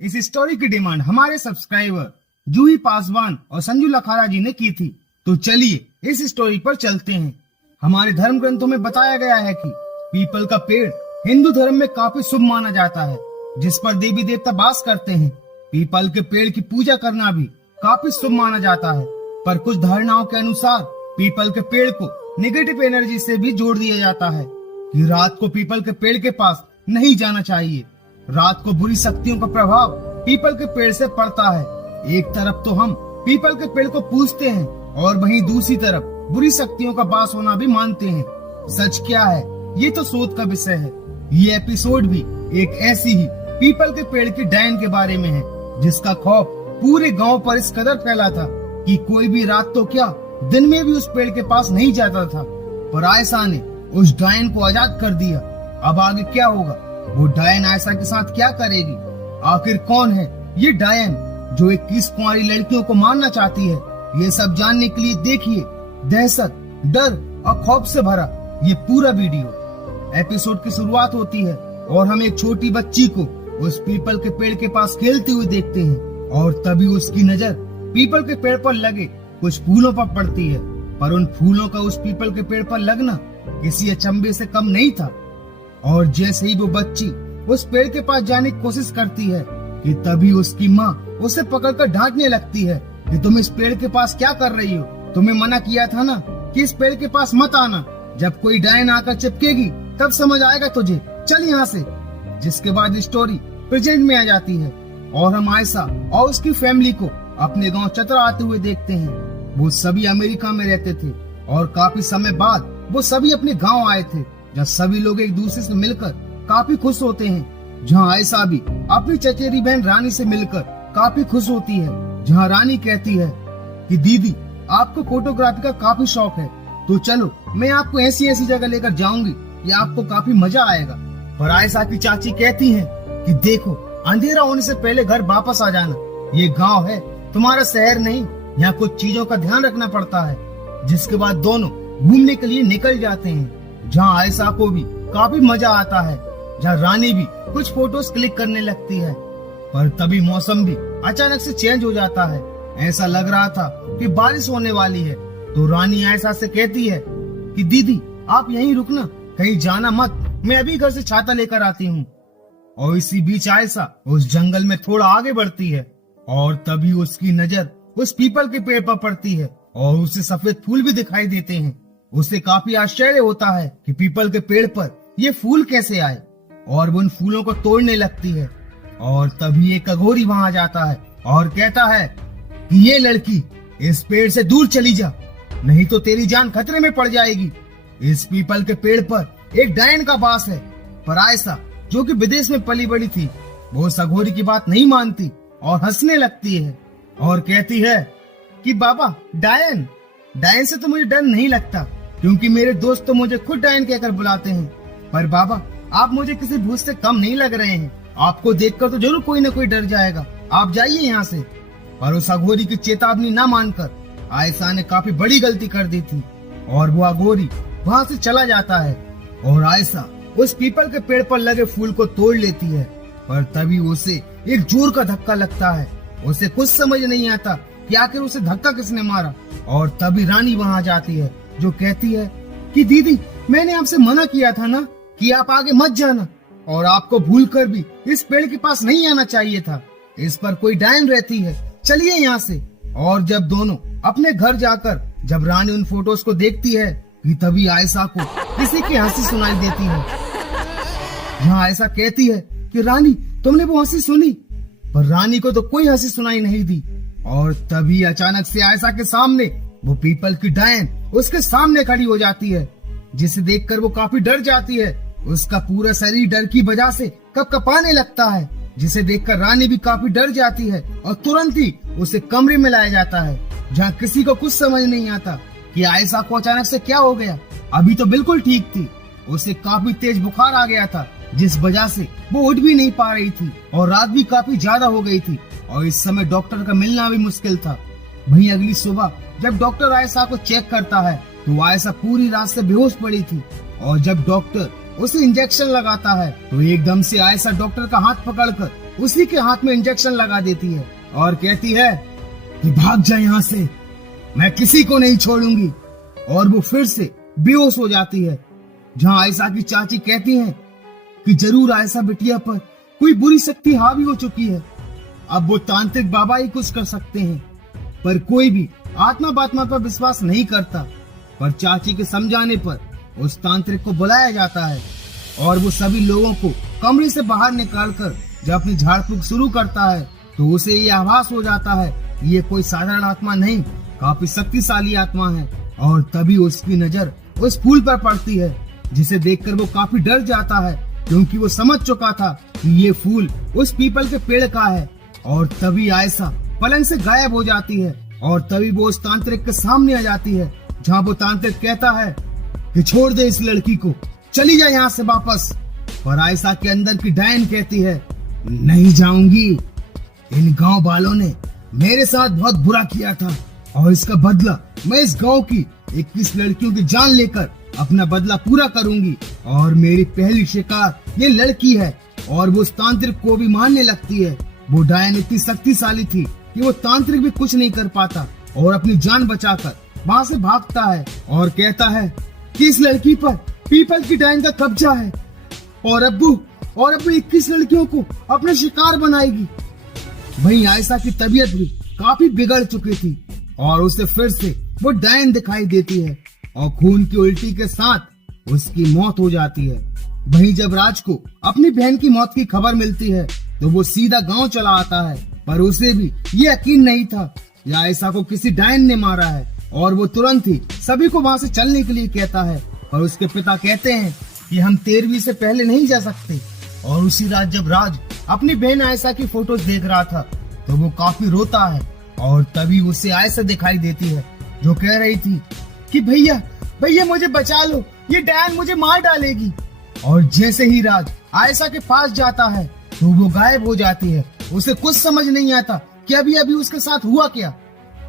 इस स्टोरी की डिमांड हमारे सब्सक्राइबर जूही पासवान और संजू लखारा जी ने की थी। तो चलिए इस स्टोरी पर चलते हैं। हमारे धर्म ग्रंथों में बताया गया है कि पीपल का पेड़ हिंदू धर्म में काफी शुभ माना जाता है, जिस पर देवी देवता वास करते हैं। पीपल के पेड़ की पूजा करना भी काफी शुभ माना जाता है, पर कुछ धारणाओं के अनुसार पीपल के पेड़ को नेगेटिव एनर्जी से भी जोड़ दिया जाता है कि रात को पीपल के पेड़ के पास नहीं जाना चाहिए। रात को बुरी शक्तियों का प्रभाव पीपल के पेड़ से पड़ता है। एक तरफ तो हम पीपल के पेड़ को पूजते हैं और वहीं दूसरी तरफ बुरी शक्तियों का वास होना भी मानते हैं। सच क्या है ये तो शोध का विषय है। ये एपिसोड भी एक ऐसी ही पीपल के पेड़ की डायन के बारे में है, जिसका खौफ पूरे गांव पर इस कदर फैला था कि कोई भी रात तो क्या दिन में भी उस पेड़ के पास नहीं जाता था। पर आयशा ने उस डायन को आजाद कर दिया। अब आगे क्या होगा? वो डायन आयशा के साथ क्या करेगी? आखिर कौन है ये डायन जो 21 कुंवारी लड़कियों को मारना चाहती है? ये सब जानने के लिए देखिए दहशत, डर और खौफ से भरा ये पूरा वीडियो। एपिसोड की शुरुआत होती है और हम एक छोटी बच्ची को उस पीपल के पेड़ के पास खेलते हुए देखते हैं, और तभी उसकी नजर पीपल के पेड़ पर लगे कुछ फूलों पर पड़ती है। पर उन फूलों का उस पीपल के पेड़ पर लगना किसी अचंभे से कम नहीं था। और जैसे ही वो बच्ची उस पेड़ के पास जाने की कोशिश करती है कि तभी उसकी माँ उसे पकड़कर डांटने लगती है कि तुम इस पेड़ के पास क्या कर रही हो? तुम्हें मना किया था ना कि इस पेड़ के पास मत आना। जब कोई डायन आकर चिपकेगी तब समझ आएगा तुझे, चल यहाँ से। जिसके बाद स्टोरी प्रेजेंट में आ जाती है और हम आयशा और उसकी फैमिली को अपने गांव चतरा आते हुए देखते हैं। वो सभी अमेरिका में रहते थे और काफी समय बाद वो सभी अपने गांव आए थे, जहाँ सभी लोग एक दूसरे से मिलकर काफी खुश होते हैं। जहाँ आयशा भी अपनी चचेरी बहन रानी से मिलकर काफी खुश होती है। जहाँ रानी कहती है कि दीदी आपको फोटोग्राफी का काफी शौक है, तो चलो मैं आपको ऐसी ऐसी जगह लेकर जाऊंगी, ये आपको काफी मजा आएगा। पर आयशा की चाची कहती है कि देखो अंधेरा होने से पहले घर वापस आ जाना। ये गांव है, तुम्हारा शहर नहीं, यहाँ कुछ चीजों का ध्यान रखना पड़ता है। जिसके बाद दोनों घूमने के लिए निकल जाते हैं, जहाँ आयशा को भी काफी मजा आता है, जहाँ रानी भी कुछ फोटोज क्लिक करने लगती है। पर तभी मौसम भी अचानक से चेंज हो जाता है। ऐसा लग रहा था कि बारिश होने वाली है। तो रानी आयशा से कहती है कि दीदी आप यहीं रुकना, कहीं जाना मत, मैं अभी घर से छाता लेकर आती हूँ। और इसी बीच आयशा उस जंगल में थोड़ा आगे बढ़ती है और तभी उसकी नजर उस पीपल के पेड़ पर पड़ती है और उसे सफेद फूल भी दिखाई देते हैं। उसे काफी आश्चर्य होता है कि पीपल के पेड़ पर ये फूल कैसे आए, और वो उन फूलों को तोड़ने लगती है। और तभी एक अघोरी वहां जाता है और कहता है कि ये लड़की इस पेड़ से दूर चली जा, नहीं तो तेरी जान खतरे में पड़ जाएगी। इस पीपल के पेड़ पर एक डायन का वास है। पर आयशा जो कि विदेश में पली बड़ी थी, वो उस अघोरी की बात नहीं मानती और हंसने लगती है और कहती है कि बाबा डायन से तो मुझे डर नहीं लगता, क्योंकि मेरे दोस्त तो मुझे खुद डायन कहकर बुलाते हैं। पर बाबा आप मुझे किसी भूत से कम नहीं लग रहे हैं, आपको देखकर तो जरूर कोई न कोई डर जाएगा, आप जाइए यहाँ से। पर उस अघोरी की चेतावनी न मानकर आयशा ने काफी बड़ी गलती कर दी थी और वो अघोरी वहाँ से चला जाता है और आयशा उस पीपल के पेड़ पर लगे फूल को तोड़ लेती है। पर तभी उसे एक जोर का धक्का लगता है। उसे कुछ समझ नहीं आता कि आखिर उसे धक्का किसने मारा। और तभी रानी वहाँ जाती है, जो कहती है कि दीदी मैंने आपसे मना किया था ना कि आप आगे मत जाना, और आपको भूलकर भी इस पेड़ के पास नहीं आना चाहिए था। इस पर कोई डायन रहती है, चलिए यहाँ से। और जब दोनों अपने घर जाकर जब रानी उन फोटोज को देखती है कि तभी आयशा को किसी की हंसी सुनाई देती है। जहाँ आयशा कहती है कि रानी तुमने वो हंसी सुनी? पर रानी को तो कोई हंसी सुनाई नहीं दी। और तभी अचानक से आयशा के सामने वो पीपल की डायन उसके सामने खड़ी हो जाती है, जिसे देखकर वो काफी डर जाती है। उसका पूरा शरीर डर की वजह से कपकपाने लगता है, जिसे देखकर रानी भी काफी डर जाती है और तुरंत ही उसे कमरे में लाया जाता है, जहाँ किसी को कुछ समझ नहीं आता कि आयशा को अचानक से क्या हो गया। अभी तो बिल्कुल ठीक थी, उसे काफी तेज बुखार आ गया था, जिस वजह से वो उठ भी नहीं पा रही थी और रात भी काफी ज्यादा हो गई थी और इस समय डॉक्टर का मिलना भी मुश्किल था। वहीं अगली सुबह जब डॉक्टर आयशा को चेक करता है तो आयशा पूरी रात से बेहोश पड़ी थी, और जब डॉक्टर उसे इंजेक्शन लगाता है तो एकदम से आयशा डॉक्टर का हाथ पकड़कर उसी के हाथ में इंजेक्शन लगा देती है और कहती है कि भाग जा यहाँ से, मैं किसी को नहीं छोड़ूंगी। और वो फिर से बेहोश हो जाती है। जहाँ आयशा की चाची कहती हैं कि जरूर आयशा बिटिया पर कोई बुरी शक्ति हावी हो चुकी है, अब वो तांत्रिक बाबा ही कुछ कर सकते हैं। पर कोई भी आत्मा बात्मा पर विश्वास नहीं करता। पर चाची के समझाने पर उस तांत्रिक को बुलाया जाता है और वो सभी लोगों को कमरे से बाहर निकालकर जब अपनी झाड़ फूक शुरू करता है तो उसे ये आभास हो जाता है ये कोई साधारण आत्मा नहीं, काफी शक्तिशाली आत्मा है। और तभी उसकी नजर उस फूल पर पड़ती है, जिसे देखकर वो काफी डर जाता है, क्योंकि वो समझ चुका था कि ये फूल उस पीपल के पेड़ का है। और तभी आयशा पलंग से गायब हो जाती है और तभी वो उस तांत्रिक के सामने आ जाती है, जहाँ वो तांत्रिक कहता है कि छोड़ दे इस लड़की को, चली जाए यहाँ से वापस। पर आयशा के अंदर की डायन कहती है नहीं जाऊंगी, इन गांव वालों ने मेरे साथ बहुत बुरा किया था और इसका बदला मैं इस गांव की 21 लड़कियों की जान लेकर अपना बदला पूरा करूंगी। और मेरी पहली शिकार ये लड़की है। और वो उस तांत्रिक को भी मानने लगती है। वो डायन इतनी शक्तिशाली थी कि वो तांत्रिक भी कुछ नहीं कर पाता और अपनी जान बचाकर वहाँ से भागता है और कहता है कि इस लड़की पर पीपल की डायन का कब्जा है और अब वो 21 लड़कियों को अपना शिकार बनाएगी। वहीं आयशा की तबीयत भी काफी बिगड़ चुकी थी और उसे फिर से वो डायन दिखाई देती है और खून की उल्टी के साथ उसकी मौत हो जाती है। वहीं जब राज को अपनी बहन की मौत की खबर मिलती है तो वो सीधा गांव चला आता है, पर उसे भी ये यकीन नहीं था कि आयशा को किसी डायन ने मारा है। और वो तुरंत ही सभी को वहाँ से चलने के लिए कहता है, पर उसके पिता कहते हैं कि हम 13वीं से पहले नहीं जा सकते। और उसी रात जब राज अपनी बहन आयशा की फोटोज देख रहा था तो वो काफी रोता है और तभी उसे आयशा दिखाई देती है, जो कह रही थी कि भैया भैया मुझे बचा लो, ये डायन मुझे मार डालेगी। और जैसे ही राज आयशा के पास जाता है तो वो गायब हो जाती है। उसे कुछ समझ नहीं आता कि अभी अभी उसके साथ हुआ क्या।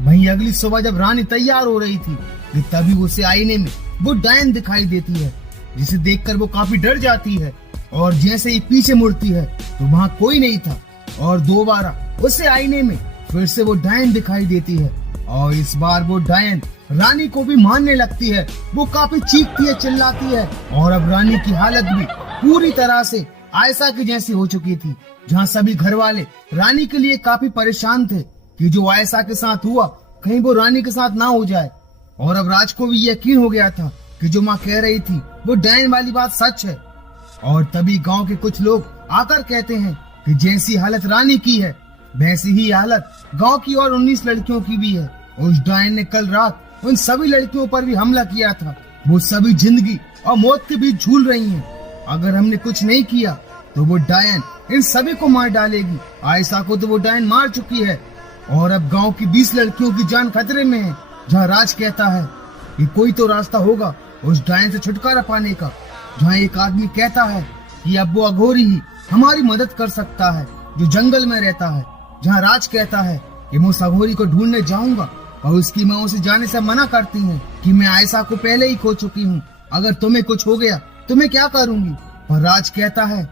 वहीं अगली सुबह जब रानी तैयार हो रही थी कि तभी उसे आईने में वो डायन दिखाई देती है, जिसे देखकर वो काफी डर जाती है। और जैसे ही पीछे मुड़ती है तो वहाँ कोई नहीं था और दोबारा उसे आईने में फिर से वो डायन दिखाई देती है। और इस बार वो डायन रानी को भी मारने लगती है। वो काफी चीखती है, चिल्लाती है और अब रानी की हालत भी पूरी तरह से आयशा की जैसी हो चुकी थी, जहाँ सभी घर वाले रानी के लिए काफी परेशान थे कि जो आयशा के साथ हुआ कहीं वो रानी के साथ ना हो जाए। और अब राज को भी यकीन हो गया था कि जो माँ कह रही थी वो डायन वाली बात सच है। और तभी गांव के कुछ लोग आकर कहते हैं कि जैसी हालत रानी की है वैसी ही हालत गांव की और 19 लड़कियों की भी है। उस डायन ने कल रात उन सभी लड़कियों पर भी हमला किया था। वो सभी जिंदगी और मौत के बीच झूल रही हैं। अगर हमने कुछ नहीं किया तो वो डायन इन सभी को मार डालेगी। आयशा को तो वो डायन मार चुकी है और अब गांव की 20 लड़कियों की जान खतरे में है। जहाँ राज कहता है कि कोई तो रास्ता होगा उस डायन से छुटकारा पाने का। जहाँ एक आदमी कहता है कि अब वो अघोरी ही हमारी मदद कर सकता है जो जंगल में रहता है। जहाँ राज कहता है कि मैं उस अघोरी को ढूंढने जाऊंगा और उसकी माँ उसे जाने से मना करती है कि मैं आयशा को पहले ही खो चुकी हूँ, अगर तुम्हें कुछ हो गया तो मैं क्या करूंगी। पर राज कहता है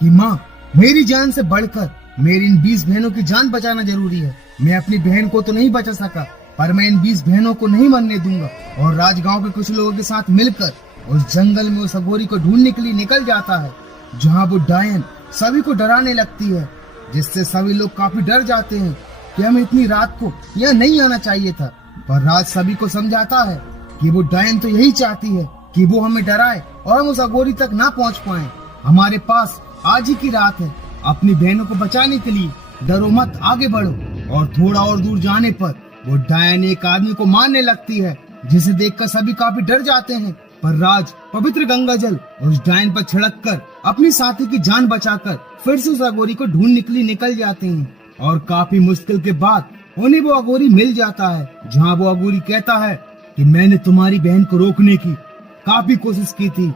कि माँ मेरी जान से बढ़कर मेरी इन 20 बहनों की जान बचाना जरूरी है। मैं अपनी बहन को तो नहीं बचा सका पर मैं इन 20 बहनों को नहीं मरने दूंगा। और राज गांव के कुछ लोगों के साथ मिलकर उस जंगल में उस अघोरी को ढूंढने के लिए निकल जाता है, जहाँ वो डायन सभी को डराने लगती है, जिससे सभी लोग काफी डर जाते हैं कि हमें इतनी रात को यहाँ नहीं आना चाहिए था। पर राज सभी को समझाता है कि वो डायन तो यही चाहती है कि वो हमें डराए और हम उस अघोरी तक ना पहुँच पाए। हमारे पास आज ही की रात है, अपनी बहनों को बचाने के लिए डरो मत, आगे बढ़ो। और थोड़ा और दूर जाने पर वो डायन एक आदमी को मारने लगती है, जिसे देखकर सभी काफी डर जाते हैं। पर राज पवित्र गंगा जल उस डायन पर छिड़ककर अपनी साथी की जान बचाकर फिर से उस अघोरी को ढूंढने के लिए निकल जाते हैं। और काफी मुश्किल के बाद उन्हें वो अघोरी मिल जाता है, जहाँ वो अघोरी कहता है कि मैंने तुम्हारी बहन को रोकने की काफी कोशिश की थी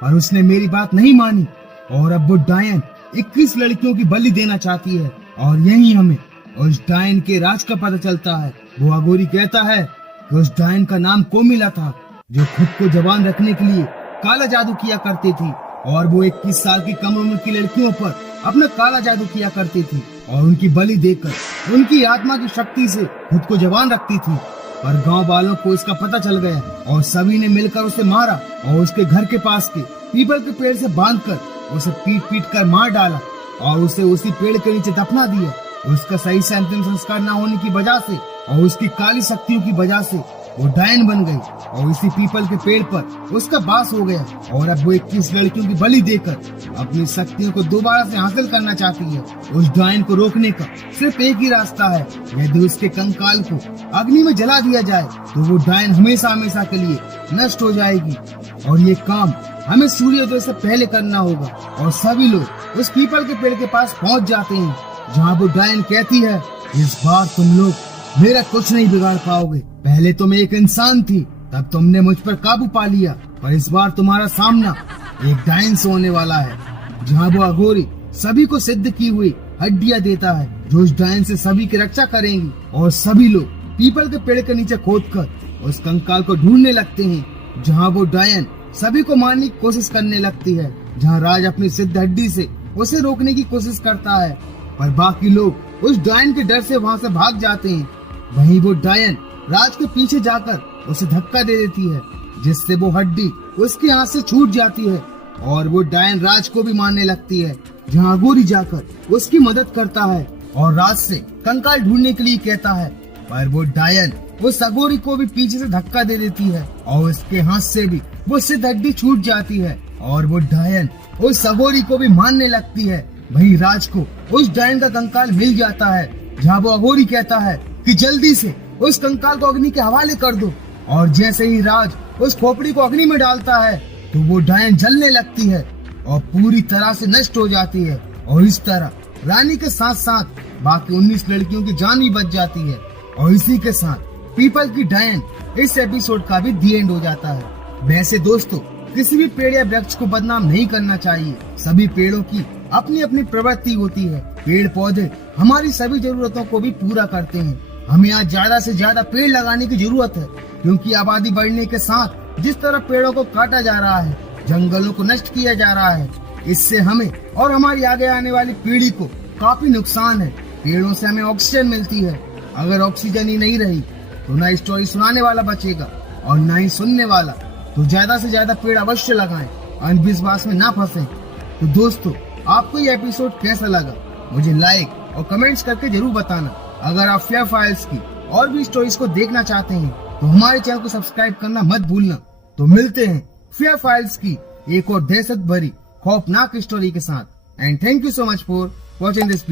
पर उसने मेरी बात नहीं मानी और अब वो डायन 21 लड़कियों की बलि देना चाहती है। और यही हमें उस डायन के राज का पता चलता है। वो अघोरी कहता है कि उस डायन का नाम कोमिला था, जो खुद को जवान रखने के लिए काला जादू किया करती थी और वो 21 साल की कम उम्र की लड़कियों पर अपना काला जादू किया करती थी और उनकी बलि देकर उनकी आत्मा की शक्ति से खुद को जवान रखती थी। पर गांव वालों को इसका पता चल गया और सभी ने मिलकर उसे मारा और उसके घर के पास के पीपल के पेड़ से बांधकर उसे पीट पीट कर मार डाला और उसे उसी पेड़ के नीचे दफना दिया। उसका सही से अंतिम संस्कार न होने की वजह से और उसकी काली शक्तियों की वजह से वो डायन बन गई और इसी पीपल के पेड़ पर उसका वास हो गया और अब वो 21 लड़कियों की बलि देकर अपनी शक्तियों को दोबारा से हासिल करना चाहती है। उस डायन को रोकने का सिर्फ एक ही रास्ता है, यदि उसके कंकाल को अग्नि में जला दिया जाए तो वो डायन हमेशा हमेशा के लिए नष्ट हो जाएगी। और ये काम हमें सूर्योदय से पहले करना होगा। और सभी लोग उस पीपल के पेड़ के पास पहुँच जाते हैं, जहाँ वो डायन कहती है, इस बार तुम लोग मेरा कुछ नहीं बिगाड़ पाओगे। पहले तुम एक इंसान थी, तब तुमने मुझ पर काबू पा लिया, पर इस बार तुम्हारा सामना एक डायन से होने वाला है, जहाँ वो अघोरी सभी को सिद्ध की हुई हड्डियां देता है, जो उस डायन से सभी की रक्षा करेंगी। और सभी लोग पीपल के पेड़ के नीचे खोदकर उस कंकाल को ढूंढने लगते हैं, जहाँ वो डायन सभी को मारने की कोशिश करने लगती है। जहाँ राज अपनी सिद्ध हड्डी से उसे रोकने की कोशिश करता है, पर बाकी लोग उस डायन के डर से वहाँ से भाग जाते हैं। वहीं वो डायन राज के पीछे जाकर उसे धक्का दे देती है, जिससे वो हड्डी उसके हाथ से छूट जाती है और वो डायन राज को भी मारने लगती है। जहाँ अघोरी जाकर उसकी मदद करता है और राज से कंकाल ढूंढने के लिए कहता है, पर वो डायन उस अघोरी को भी पीछे से धक्का दे देती है और उसके हाथ से भी वो सिद्ध हड्डी छूट जाती है और वो डायन उस अघोरी को भी मारने लगती है। वहीं राज को उस डायन का कंकाल मिल जाता है, जहाँ वो अघोरी कहता है कि जल्दी से उस कंकाल को अग्नि के हवाले कर दो। और जैसे ही राज उस खोपड़ी को अग्नि में डालता है तो वो डायन जलने लगती है और पूरी तरह से नष्ट हो जाती है। और इस तरह रानी के साथ साथ बाकी 19 लड़कियों की जान भी बच जाती है। और इसी के साथ पीपल की डायन इस एपिसोड का भी दी एंड हो जाता है। वैसे दोस्तों, किसी भी पेड़ या वृक्ष को बदनाम नहीं करना चाहिए। सभी पेड़ों की अपनी अपनी प्रवृत्ति होती है। पेड़ पौधे हमारी सभी जरूरतों को भी पूरा करते हैं। हमें आज ज्यादा से ज्यादा पेड़ लगाने की जरूरत है, क्योंकि आबादी बढ़ने के साथ जिस तरह पेड़ों को काटा जा रहा है, जंगलों को नष्ट किया जा रहा है, इससे हमें और हमारी आगे आने वाली पीढ़ी को काफी नुकसान है। पेड़ों से हमें ऑक्सीजन मिलती है। अगर ऑक्सीजन ही नहीं रही तो ना स्टोरी सुनाने वाला बचेगा और ना ही सुनने वाला। तो ज्यादा से ज्यादा पेड़ अवश्य लगाएं, अंधविश्वास में ना फंसें। तो दोस्तों, आपको ये एपिसोड कैसा लगा मुझे लाइक और कमेंट्स करके जरूर बताना। अगर आप फेयर फाइल्स की और भी स्टोरीज को देखना चाहते हैं तो हमारे चैनल को सब्सक्राइब करना मत भूलना। तो मिलते हैं फेयर फाइल्स की एक और दहशत भरी खौफनाक स्टोरी के साथ। And thank you so much for watching this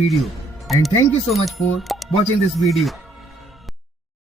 video.